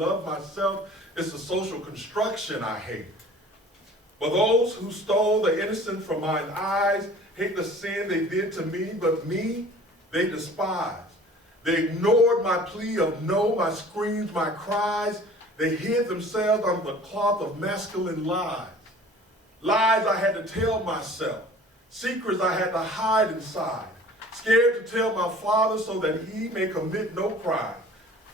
love myself. It's the social construction I hate. But those who stole the innocent from mine eyes hate the sin they did to me, but me they despise. They ignored my plea of no, my screams, my cries. They hid themselves under the cloth of masculine lies. Lies I had to tell myself. Secrets I had to hide inside. Scared to tell my father so that he may commit no crime.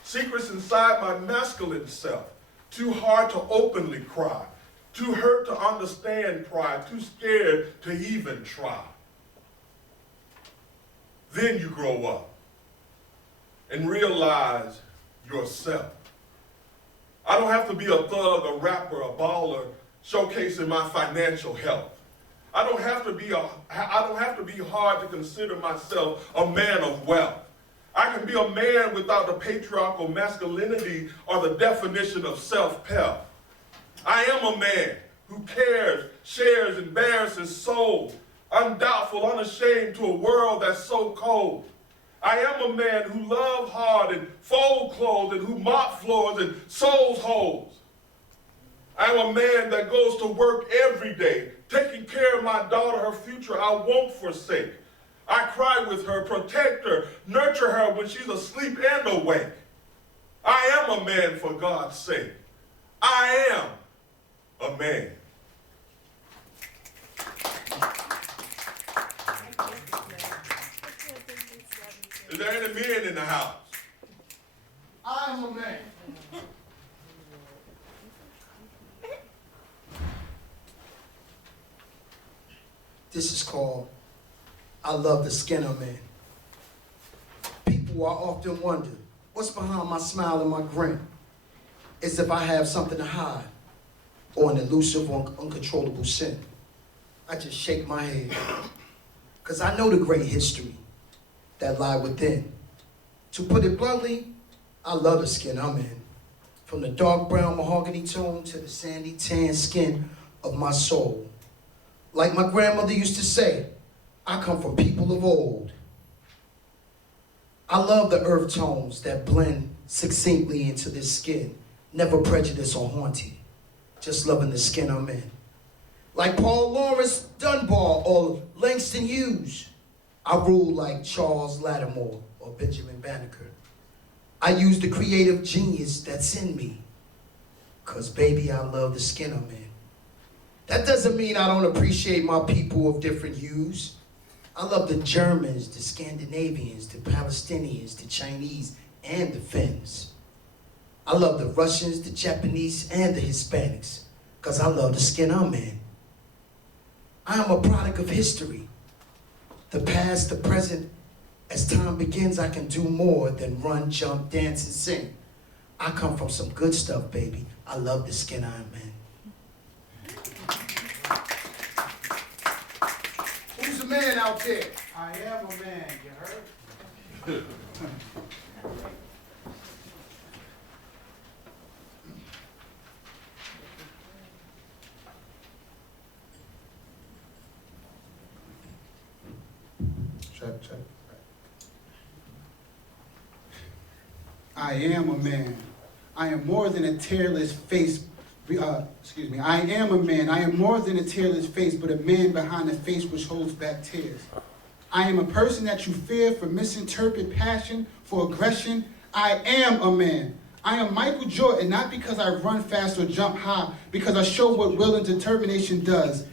Secrets inside my masculine self. Too hard to openly cry. Too hurt to understand pride. Too scared to even try. Then you grow up and realize yourself. I don't have to be a thug, a rapper, a baller, showcasing my financial health. I don't have to be hard to consider myself a man of wealth. I can be a man without the patriarchal masculinity or the definition of self-help. I am a man who cares, shares, and bears his soul, undoubtful, unashamed to a world that's so cold. I am a man who loves hard and fold clothes and who mop floors and sews holes. I am a man that goes to work every day, taking care of my daughter, her future I won't forsake. I cry with her, protect her, nurture her when she's asleep and awake. I am a man for God's sake. I am a man. Is there any men in the house? I am a man. This is called I Love the Skin I'm In. People are often wonder, what's behind my smile and my grin? As if I have something to hide or an elusive or uncontrollable sin. I just shake my head, because I know the great history that lie within. To put it bluntly, I love the skin I'm in. From the dark brown mahogany tone to the sandy tan skin of my soul. Like my grandmother used to say, I come from people of old. I love the earth tones that blend succinctly into this skin. Never prejudice or haunting, just loving the skin I'm in. Like Paul Laurence Dunbar or Langston Hughes, I rule like Charles Lattimore or Benjamin Banneker. I use the creative genius that's in me, cause baby, I love the skin I'm in. That doesn't mean I don't appreciate my people of different hues. I love the Germans, the Scandinavians, the Palestinians, the Chinese, and the Finns. I love the Russians, the Japanese, and the Hispanics, cause I love the skin I'm in. I am a product of history. The past, the present. As time begins, I can do more than run, jump, dance, and sing. I come from some good stuff, baby. I love the skin I'm in. Who's a man out there? I am a man, you heard? Check. I am a man. I am more than a tearless face. I am a man. I am more than a tearless face, but a man behind the face which holds back tears. I am a person that you fear for misinterpret passion, for aggression. I am a man. I am Michael Jordan, not because I run fast or jump high, because I show what will and determination does.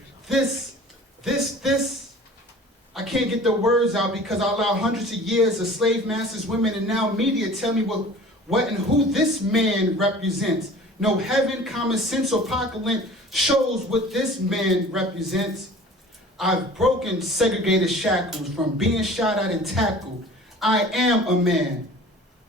I can't get the words out because I allow hundreds of years of slave masters, women, and now media tell me what and who this man represents. No heaven, common sense, or apocalypse shows what this man represents. I've broken segregated shackles from being shot at and tackled. I am a man.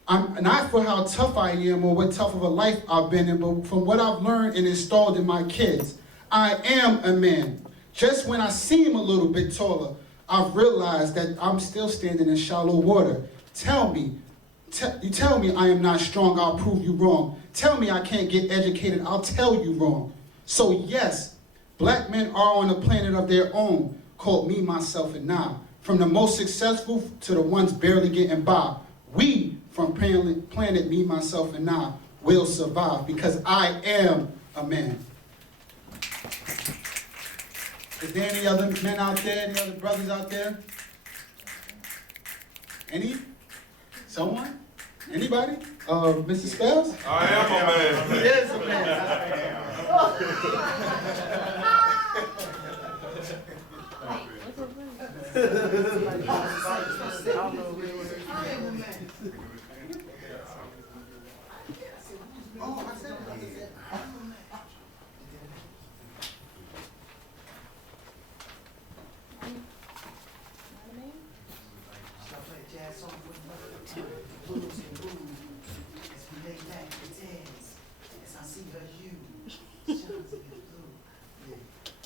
I'm not for how tough I am or what tough of a life I've been in, but from what I've learned and installed in my kids. I am a man. Just when I seem a little bit taller, I've realized that I'm still standing in shallow water. You tell me I am not strong, I'll prove you wrong. Tell me I can't get educated, I'll tell you wrong. So yes, black men are on a planet of their own, called me, myself, and I. From the most successful to the ones barely getting by. We, from planet me, myself, and I, will survive because I am a man. Is there any other men out there? Any other brothers out there? Any? Someone? Anybody? Mr. Spells? I am a man. He is a man.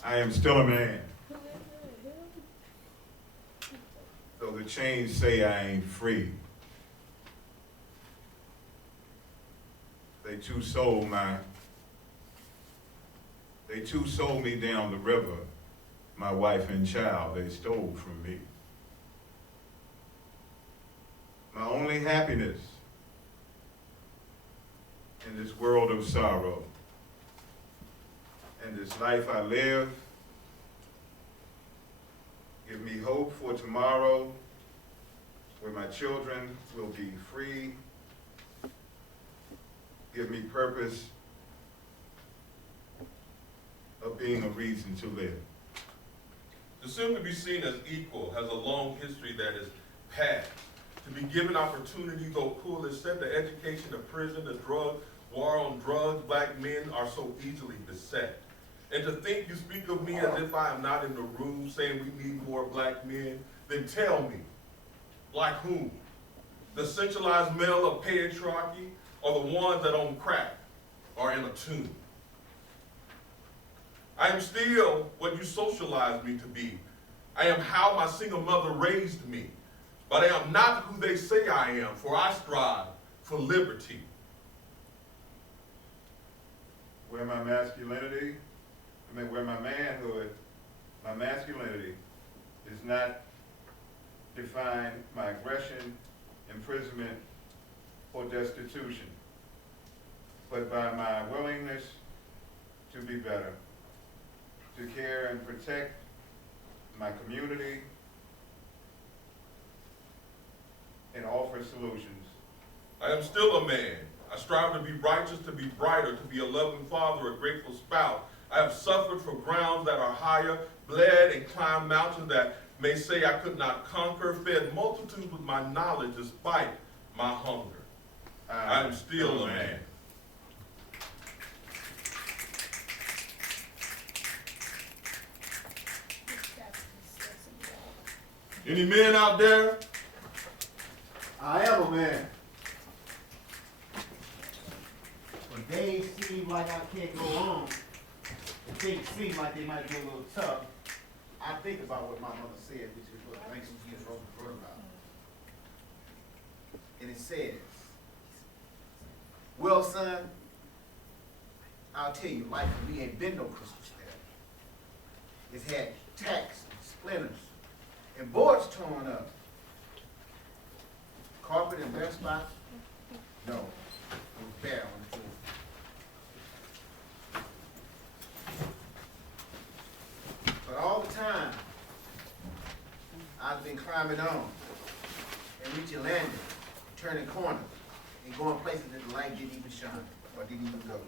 I am still a man. Though the chains say I ain't free. They too sold me down the river. My wife and child they stole from me. My only happiness in this world of sorrow. And this life I live, give me hope for tomorrow, where my children will be free. Give me purpose of being a reason to live. To simply be seen as equal has a long history that is past. To be given opportunity, though poor, is said the education, the prison, the drug, war on drugs, black men are so easily beset. And to think you speak of me as if I am not in the room saying we need more black men, then tell me, like whom? The centralized male of patriarchy or the ones that own crack or in a tomb? I am still what you socialized me to be. I am how my single mother raised me. But I am not who they say I am, for I strive for liberty. Where my manhood, my masculinity does not define my aggression, imprisonment, or destitution, but by my willingness to be better, to care and protect my community, and offer solutions. I am still a man. I strive to be righteous, to be brighter, to be a loving father, a grateful spouse. I have suffered for grounds that are higher, bled and climbed mountains that may say I could not conquer, fed multitudes with my knowledge despite my hunger. I am still a man. Any men out there? I am a man. When days seem like I can't go on, and things seem like they might be a little tough, I think about what my mother said, which is what Langston Hughes wrote about. And it says, well, son, I'll tell you, life for me ain't been no crystal stair. It's had tacks and splinters and boards torn up. Carpet and bare spots? No, it was bare on the floor. But all the time, I've been climbing on and reaching landing, turning corners, and going places that the light didn't even shine or didn't even go to.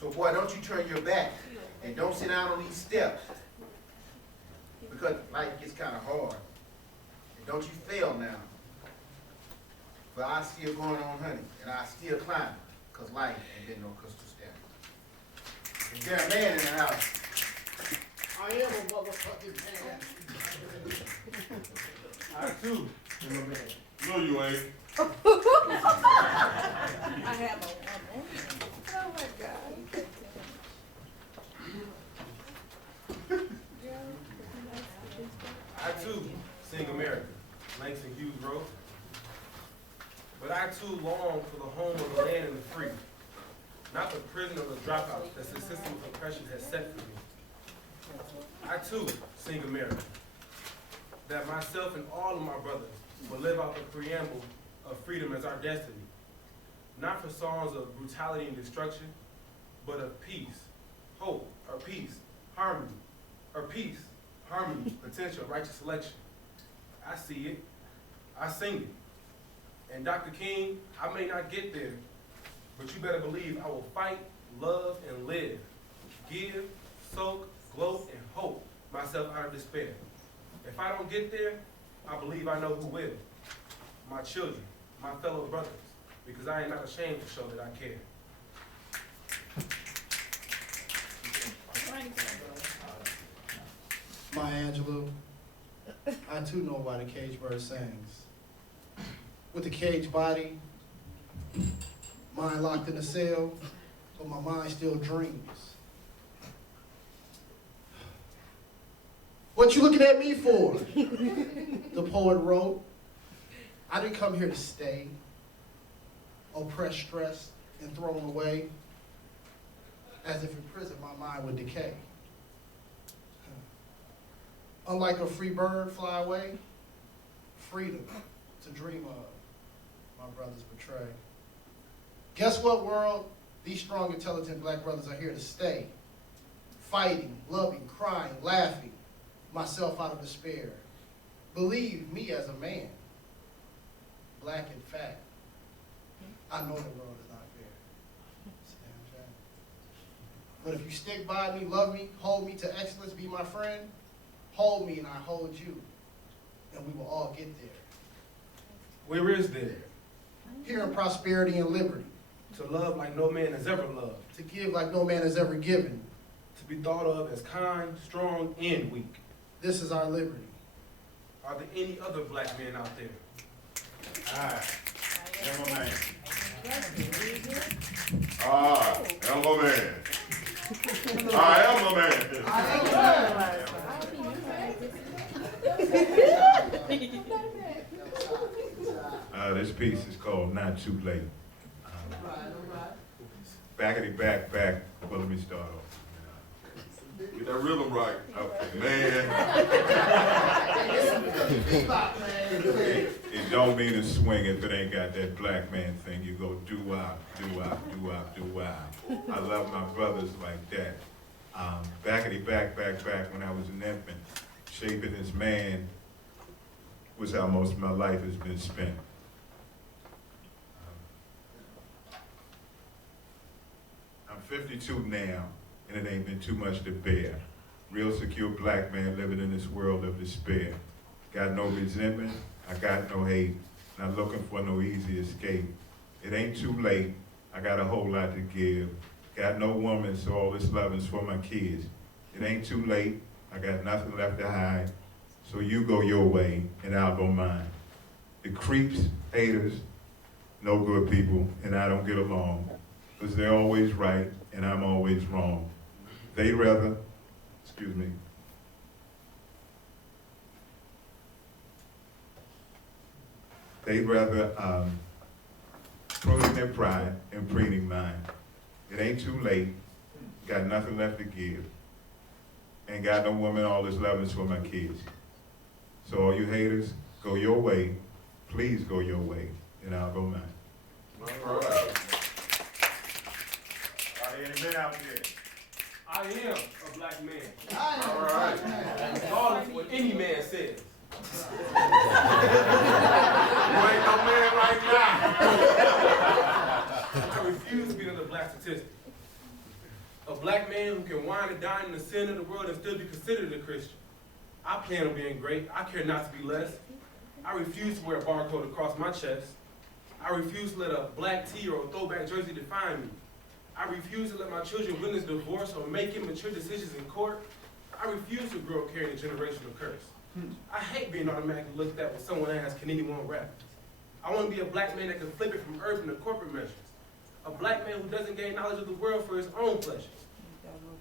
So boy, don't you turn your back and don't sit down on these steps, because life gets kind of hard. And don't you fail now. But I still going on, honey, and I still climbing, because life ain't been no crystal stair. Is there a man in the house? I am a motherfucking man. I too am a man. No, you ain't. I have a woman. Oh my God. I too sing America, Langston Hughes wrote. But I too long for the home of the land and the free, not the prison of the dropout that the system of oppression has set for me. I too sing America, that myself and all of my brothers will live out the preamble of freedom as our destiny. not for songs of brutality and destruction, but of peace, hope, or peace, harmony, or peace, harmony, potential, righteous selection. I see it, I sing it. And Dr. King, I may not get there, but you better believe I will fight, love, and live, give, soak, gloat, and hope myself out of despair. If I don't get there, I believe I know who will. My children, my fellow brothers, because I am not ashamed to show that I care. Maya Angelou, I too know why the cage bird sings. With the cage body, mind locked in a cell, but my mind still dreams. What you looking at me for? The poet wrote, I didn't come here to stay, oppressed, stressed, and thrown away, as if in prison my mind would decay. Unlike a free bird fly away, freedom to dream of, my brothers betray. Guess what, world? These strong, intelligent black brothers are here to stay. Fighting, loving, crying, laughing, myself out of despair. Believe me as a man, black and fat, I know the world is not fair. It's a damn shame. But if you stick by me, love me, hold me to excellence, be my friend, hold me and I hold you, and we will all get there. Where is there? Here in prosperity and liberty, To love like no man has ever loved. to give like no man has ever given. To be thought of as kind, strong, and weak. This is our liberty. Are there any other black men out there? I'm a man. I'm a man. I am a man. This piece is called Not Too Late. Back. Well, let me start off. Get that rhythm right. Okay. Man. It don't mean to swing if it ain't got that black man thing. You go doo-wop, doo-wop, doo-wop, doo-wop. I love my brothers like that. Back when I was an infant, shaping this man was how most of my life has been spent. I'm 52 now, and it ain't been too much to bear. Real secure black man living in this world of despair. Got no resentment, I got no hate, not looking for no easy escape. It ain't too late, I got a whole lot to give. Got no woman, so all this loving's for my kids. It ain't too late, I got nothing left to hide. So you go your way, and I'll go mine. The creeps, haters, no good people, and I don't get along. Because they're always right, and I'm always wrong. They'd rather, pruning their pride and preening mine. It ain't too late, got nothing left to give. Ain't got no woman, all this love is for my kids. So all you haters, go your way, please go your way, and I'll go mine. All right. Are there any men out there? I am a black man. All right. Regardless of what any man says. You ain't no man right now. I refuse to be another black statistic. A black man who can wine and dine in the center of the world and still be considered a Christian. I plan on being great. I care not to be less. I refuse to wear a barcode across my chest. I refuse to let a black tee or a throwback jersey define me. I refuse to let my children witness divorce or make immature decisions in court. I refuse to grow up carrying a generational curse. I hate being automatically looked at when someone asks, can anyone rap? I want to be a black man that can flip it from urban to corporate measures. A black man who doesn't gain knowledge of the world for his own pleasures.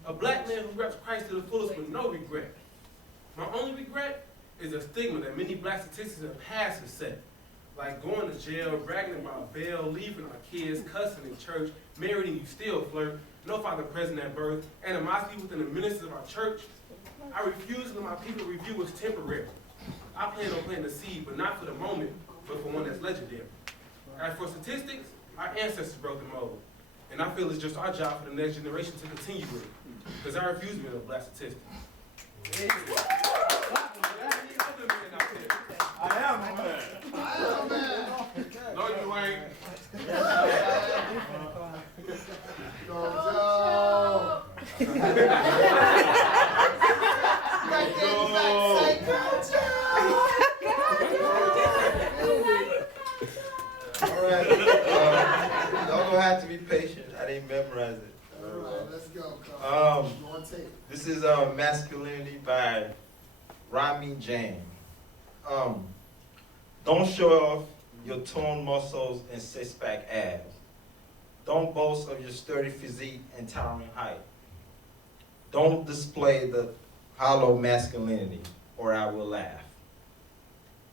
A black man who reps Christ to the fullest with no regret. My only regret is a stigma that many black statistics in the past have set. Like going to jail, bragging about bail, leaving our kids, cussing in church, married and you still flirt, no father present at birth, animosity within the ministers of our church. I refuse to let my people review as temporary. I plan on planting a seed, but not for the moment, but for one that's legendary. As for statistics, Our ancestors broke the mold. And I feel it's just our job for the next generation to continue with it. Because I refuse being a black statistic. I am a man. No, you ain't. Alright. Y'all gonna have to be patient. I didn't memorize it. Alright, let's go, Carl. You on tape. This is Masculinity by Rami James. Don't show off your toned muscles and six-pack abs. Don't boast of your sturdy physique and towering height. Don't display the hollow masculinity, or I will laugh.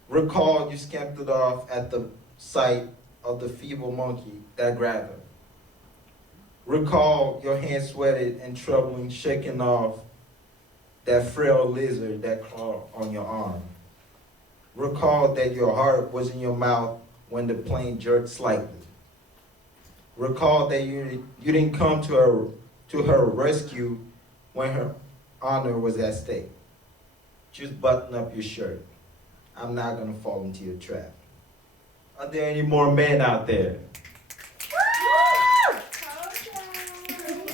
Recall you scampered off at the sight of the feeble monkey that grabbed her. Recall your hands sweated and troubling, shaking off that frail lizard that clawed on your arm. Recall that your heart was in your mouth when the plane jerked slightly. Recall that you didn't come to her rescue when her honor was at stake. Just button up your shirt. I'm not gonna fall into your trap. Are there any more men out there?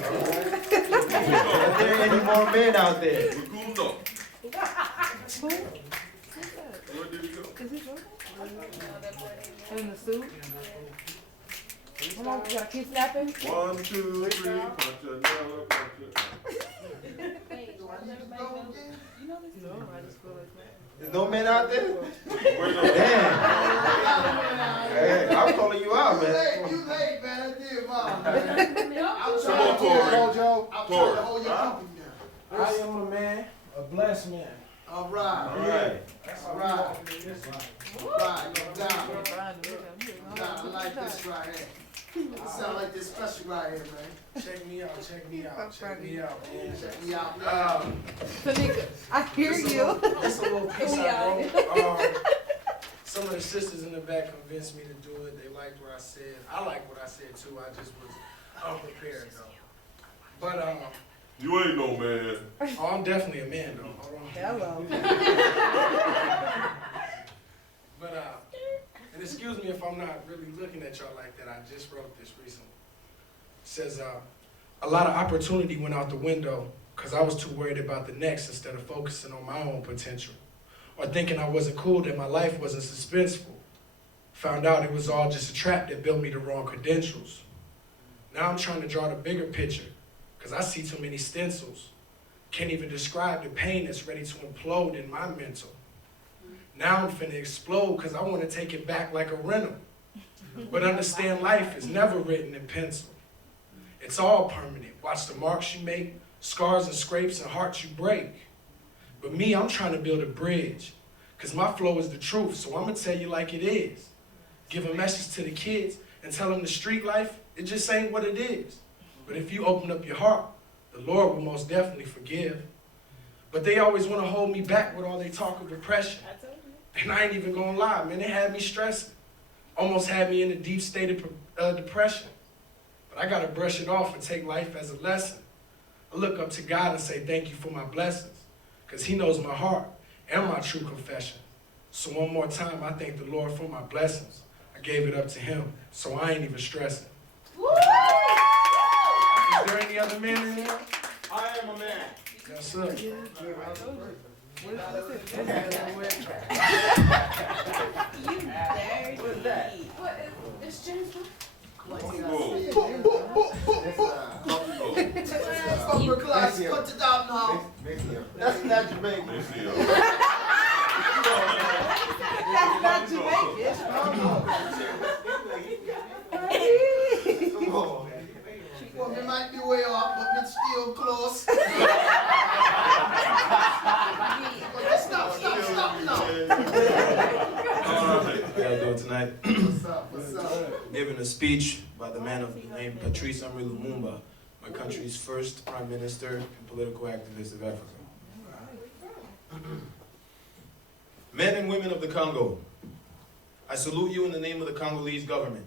Are there any more men out there? We're cooled up. Where did he go? In the suit? Come on, you gotta keep snapping. 1, 2, 3, punch another, punch it. No, I just feel like that. There's no men out there? Where's the Damn. Hey, I'm calling you out, man. You late, man. I did, Mom. I'm Come on, Tori. I'm trying to hold your company now. I am a man, a blessed man. All right. All right. All right. Right. Go down. I like this right here. It sound like this special right here, man. Check me out, check me out, check me out, man. Check me out. Tanika, I hear you. It's a little piece We I are. wrote. Some of the sisters in the back convinced me to do it. They liked what I said. I like what I said too. I just was unprepared though. But You ain't no man. oh, I'm definitely a man though. Hold on. Hello. But and excuse me if I'm not really looking at y'all like that. I just wrote this recently. It says a lot of opportunity went out the window because I was too worried about the next instead of focusing on my own potential. Or thinking I wasn't cool, that my life wasn't suspenseful. Found out it was all just a trap that built me the wrong credentials. Now I'm trying to draw the bigger picture because I see too many stencils. Can't even describe the pain that's ready to implode in my mental. Now I'm finna explode because I want to take it back like a rental. But understand life is never written in pencil. It's all permanent. Watch the marks you make, scars and scrapes and hearts you break. But me, I'm trying to build a bridge because my flow is the truth, so I'm going to tell you like it is. Give a message to the kids and tell them the street life, it just ain't what it is. But if you open up your heart, the Lord will most definitely forgive. But they always want to hold me back with all they talk of depression. And I ain't even gonna lie, man, it had me stressing. Almost had me in a deep state of depression. But I gotta brush it off and take life as a lesson. I look up to God and say thank you for my blessings, because He knows my heart and my true confession. So one more time, I thank the Lord for my blessings. I gave it up to Him, so I ain't even stressing. Is there any other men in here? I am a man. Yes, sir. You dirty. What is that? What is, it's James. Upper class, put it down now. That's not Jamaican. That's not Jamaican. Come on. Well, we might be way off, but it's still close. Stop now. How y'all doing tonight? What's up? Giving a speech by the man of the name Patrice Emery Lumumba, my country's first prime minister and political activist of Africa. Men and women of the Congo, I salute you in the name of the Congolese government.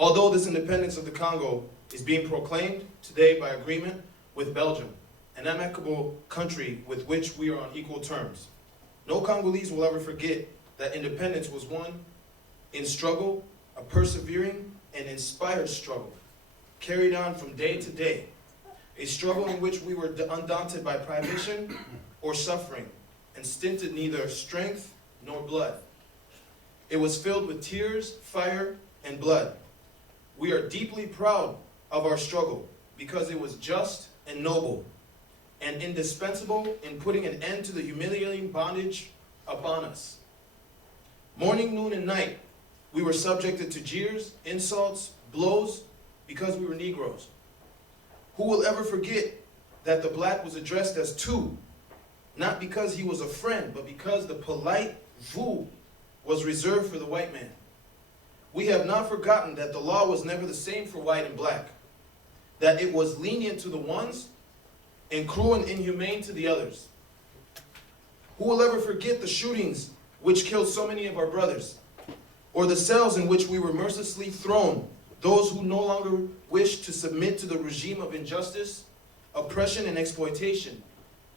Although this independence of the Congo is being proclaimed today by agreement with Belgium, an amicable country with which we are on equal terms, no Congolese will ever forget that independence was won in struggle, a persevering and inspired struggle, carried on from day to day, a struggle in which we were undaunted by privation or suffering, and stinted neither strength nor blood. It was filled with tears, fire, and blood. We are deeply proud of our struggle because it was just and noble, and indispensable in putting an end to the humiliating bondage upon us. Morning, noon, and night, we were subjected to jeers, insults, blows, because we were Negroes. Who will ever forget that the black was addressed as two, not because he was a friend, but because the polite vous was reserved for the white man? We have not forgotten that the law was never the same for white and black, that it was lenient to the ones and cruel and inhumane to the others. Who will ever forget the shootings which killed so many of our brothers, or the cells in which we were mercilessly thrown, those who no longer wished to submit to the regime of injustice, oppression, and exploitation,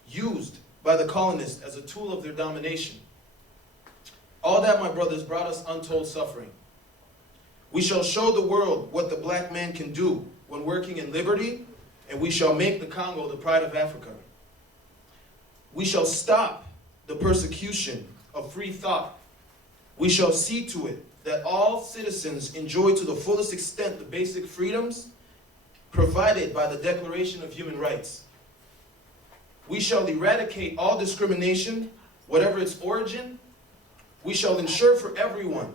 used by the colonists as a tool of their domination? All that, my brothers, brought us untold suffering. We shall show the world what the black man can do when working in liberty, and we shall make the Congo the pride of Africa. We shall stop the persecution of free thought. We shall see to it that all citizens enjoy to the fullest extent the basic freedoms provided by the Declaration of Human Rights. We shall eradicate all discrimination, whatever its origin. We shall ensure for everyone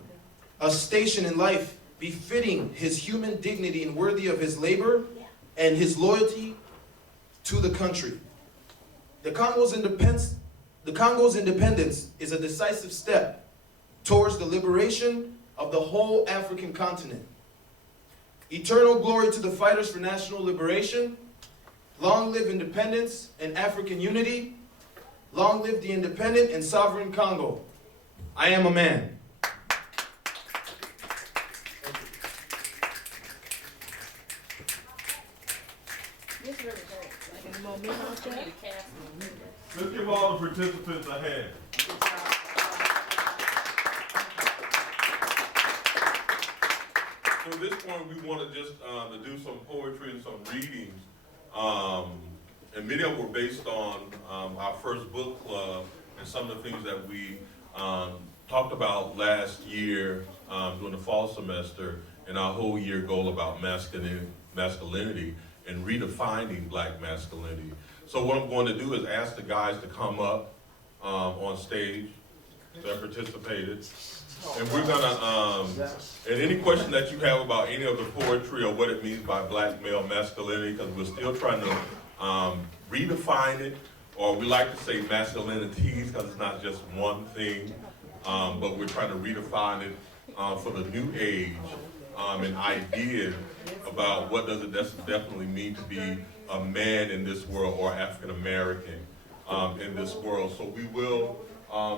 a station in life befitting his human dignity and worthy of his labor and his loyalty to the country. The Congo's independence is a decisive step towards the liberation of the whole African continent. Eternal glory to the fighters for national liberation. Long live independence and African unity. Long live the independent and sovereign Congo. I am a man. This really hurts. Like, you want me to cast? Let's give all the participants a hand. So at this point, we want to just to do some poetry and some readings. And many of them were based on our first book club and some of the things that we talked about last year during the fall semester and our whole year goal about masculinity and redefining black masculinity. So what I'm going to do is ask the guys to come up on stage that participated. And we're gonna, and any question that you have about any of the poetry or what it means by black male masculinity, because we're still trying to redefine it, or we like to say masculinities, because it's not just one thing, but we're trying to redefine it for the new age, and ideas about what does it definitely mean to be a man in this world or African American in this world. So we will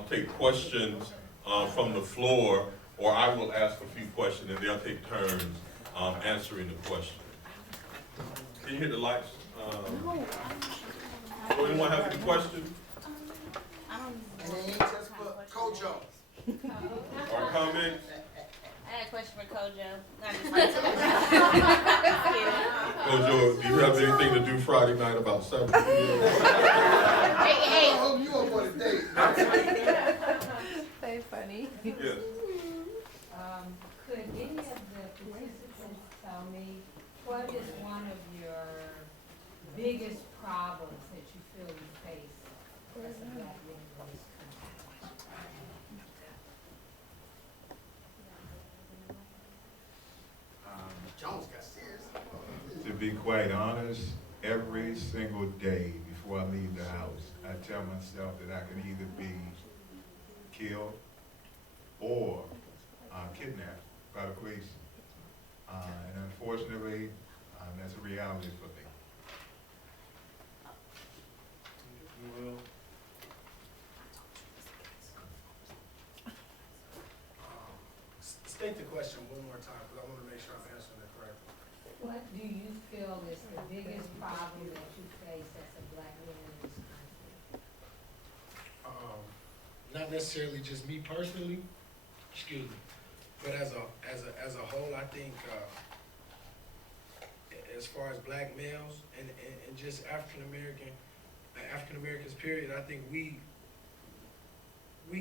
take questions from the floor, or I will ask a few questions and they'll take turns answering the question. Can you hit the lights? So anyone have any questions? And it ain't just for Kojo. Or comments? I had a question for Kojo. Kojo, do you have anything to do Friday night about 7 p.m.? Hey, I hope you up on a date. Very funny. Yes. Could any of the participants tell me what is one of your biggest problems that you feel you face as a black man in this country? Jones got serious. To be quite honest, every single day before I leave the house, I tell myself that I can either be killed or kidnapped by the police. And unfortunately, that's a reality for me. Well, state the question one more time, because I want to make sure I'm answering What do you feel is the biggest problem that you face as a black man in this country? Not necessarily just me personally, excuse me, but as a whole, I think as far as black males and just African Americans period, I think we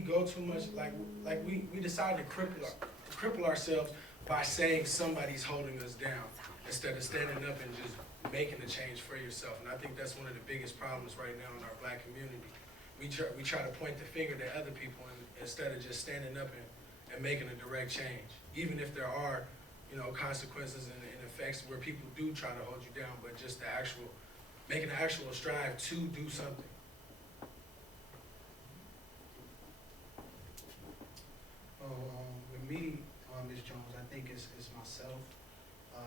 go too much, like we decide to cripple ourselves by saying somebody's holding us down instead of standing up and just making a change for yourself. And I think that's one of the biggest problems right now in our black community. We try to point the finger at other people instead of just standing up and making a direct change. Even if there are, consequences and effects where people do try to hold you down, but just making an actual strive to do something. With me, Ms. Jones, I think it's myself.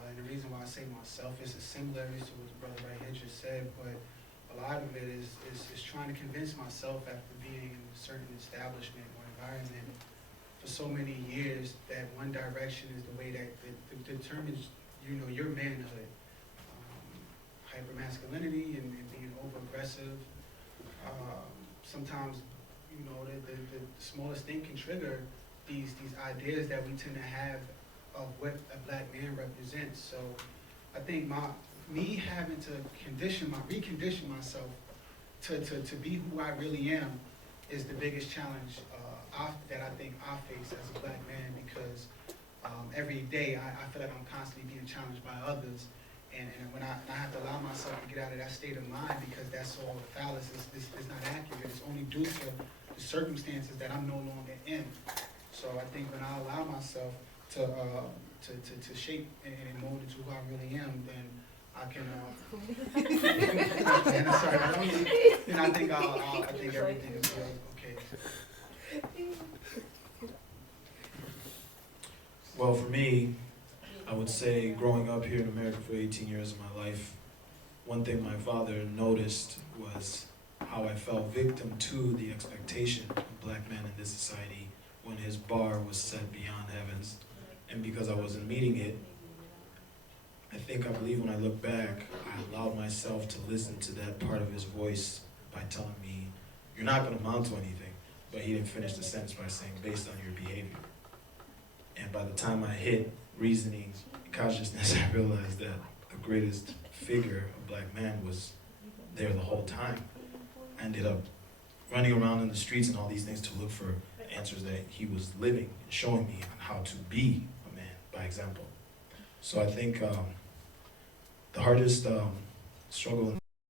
And the reason why I say myself is similarities to what the brother right here just said, but a lot of it is trying to convince myself after being in a certain establishment or environment for so many years that one direction is the way that determines, your manhood. Hypermasculinity and being over-aggressive. Sometimes, the smallest thing can trigger these ideas that we tend to have of what a black man represents. So I think me having to recondition myself to be who I really am is the biggest challenge that I think I face as a black man, because every day I feel like I'm constantly being challenged by others, and when I have to allow myself to get out of that state of mind, because that's all fallacious, it's not accurate, it's only due to the circumstances that I'm no longer in. So I think when I allow myself to shape and mold into who I really am, then I can. And sorry, I think everything will be okay. Well, for me, I would say growing up here in America for 18 years of my life, one thing my father noticed was how I fell victim to the expectation of black men in this society when his bar was set beyond heavens. And because I wasn't meeting it, I believe when I look back, I allowed myself to listen to that part of his voice by telling me, you're not going to amount to anything. But he didn't finish the sentence by saying, based on your behavior. And by the time I hit reasoning, consciousness, I realized that the greatest figure of black man was there the whole time. I ended up running around in the streets and all these things to look for answers that he was living and showing me on how to be a man by example. So I think the hardest struggle